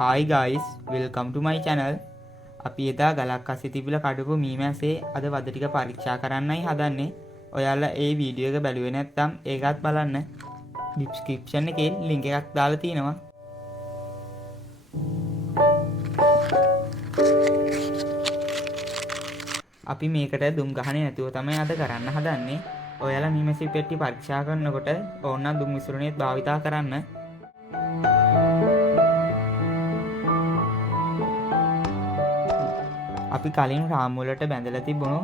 Hi guys, welcome to my channel. අපි එදා ගලක් අස්සේ තිබිලා කඩපු මීමැස්සේ අද වද ටික පරීක්ෂා කරන්නයි හදන්නේ. ඔයාලා ඒ වීඩියෝ එක බැලුවේ නැත්නම් ඒකත් බලන්න. ඩිස්ක්‍රිප්ෂන් එකේ link එකක් දාලා තියෙනවා. අපි මේකට දුම් ගහන්නේ නැතුව තමයි අද කරන්න හදන්නේ. ඔයාලා මීමැසි පෙට්ටි පරීක්ෂා කරනකොට ඕනනම් දුම් මිශ්‍රණයත් භාවිතා කරන්න. අපි කලින් රාමු වලට බැඳලා තිබුණු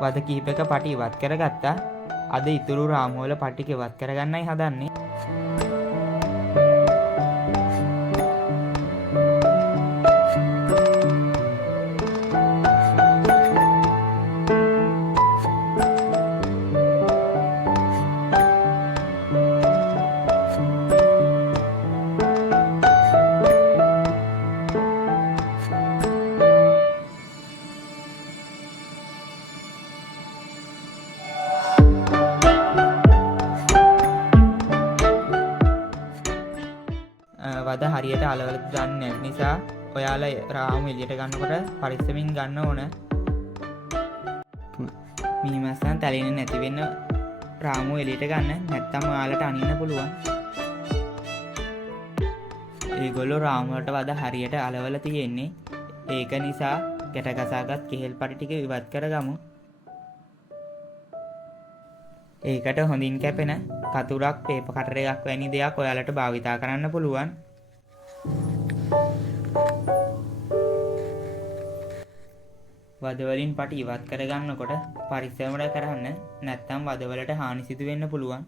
වද කිහිපයක පටි ඉවත් කරගත්තා. අද ඉතුරු රාමු වල පටි ටික ඉවත් කරගන්නයි හදන්නේ. වද හරියට අලවල ගන්න නැති නිසා ඔයාලා රාමු එළියට ගන්නකොට පරිස්සමින් ගන්න ඕන. මීමැස්සන් තැලෙන්නේ නැති වෙන්න රාමු එළියට ගන්න, නැත්නම් ඔයාලට අනින්න පුළුවන්. ඒගොල්ලෝ රාමු වලට වද හරියට අලවල තියෙන්නේ. ඒක නිසා ගැට ගසාගත් කෙහෙල් පටි ටික ඉවත් කරගමු. ඒකට හොඳින් කැපෙන කතුරක්, පේපර් කටර් එකක් වැනි දෙයක් ඔයාලට භාවිතා කරන්න පුළුවන්. වදවලින් පටි ඉවත් කරගන්නකොට පරිස්සමට කරන්න, නැත්නම් වදවලට හානි සිදු වෙන්න පුළුවන්.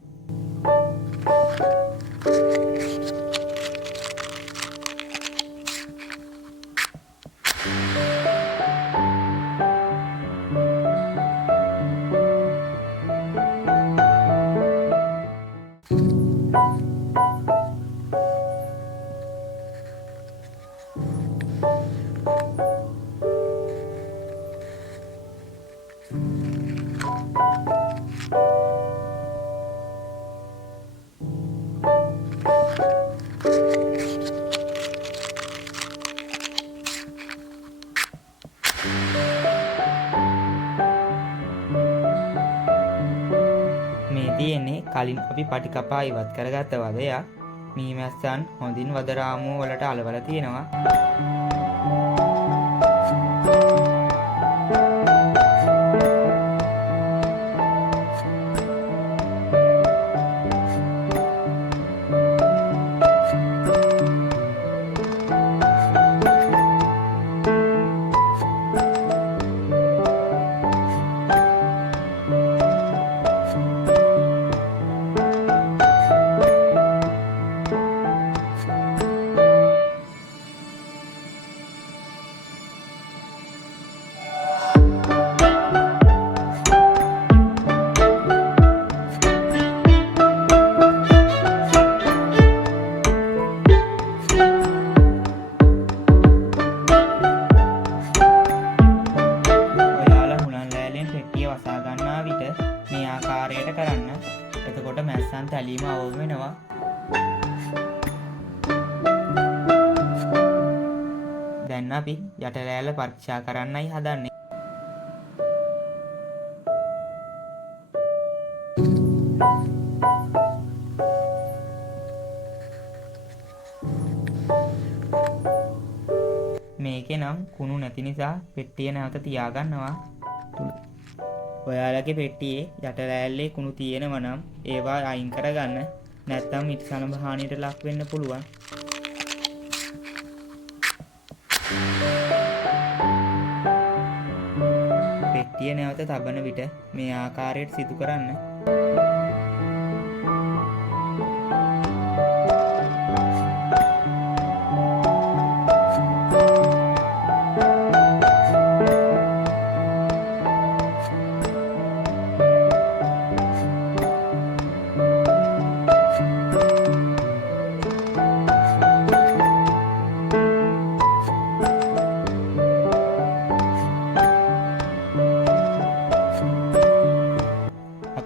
මේ තියෙන්නේ කලින් අපි පටි කපා ඉවත් කරගත්ත වදයක්. මීමැස්සන් හොඳින් වද රාමු වලට අලවලා තියෙනවා. මේ ආකාරයට කරන්න. එතකොට මැස්සන් තැලීම අවම වෙනවා. දැන් අපි යට රෑල පරීක්ෂා කරන්නයි හදන්නේ. මේකේ නම් කුණු නැති නිසා පෙට්ටිය නැවත තියාගන්නවා. ඔයාලගේ පෙට්ටියේ යට රෑල්ලේ කුණු තියෙනවා නම් ඒවා අයින් කරගන්න, නැත්නම් මිත් සනබ හානියට ලක් වෙන්න පුළුවන්. පෙට්ටිය නැවත තබන විට මේ ආකාරයට සිදු කරන්න.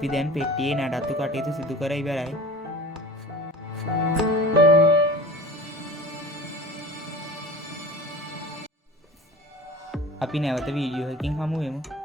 අපි දැන් පෙට්ටියේ නඩත්තු කටයුතු සිදු කර ඉවරයි. අපි නැවත වීඩියෝ එකකින් හමුවෙමු.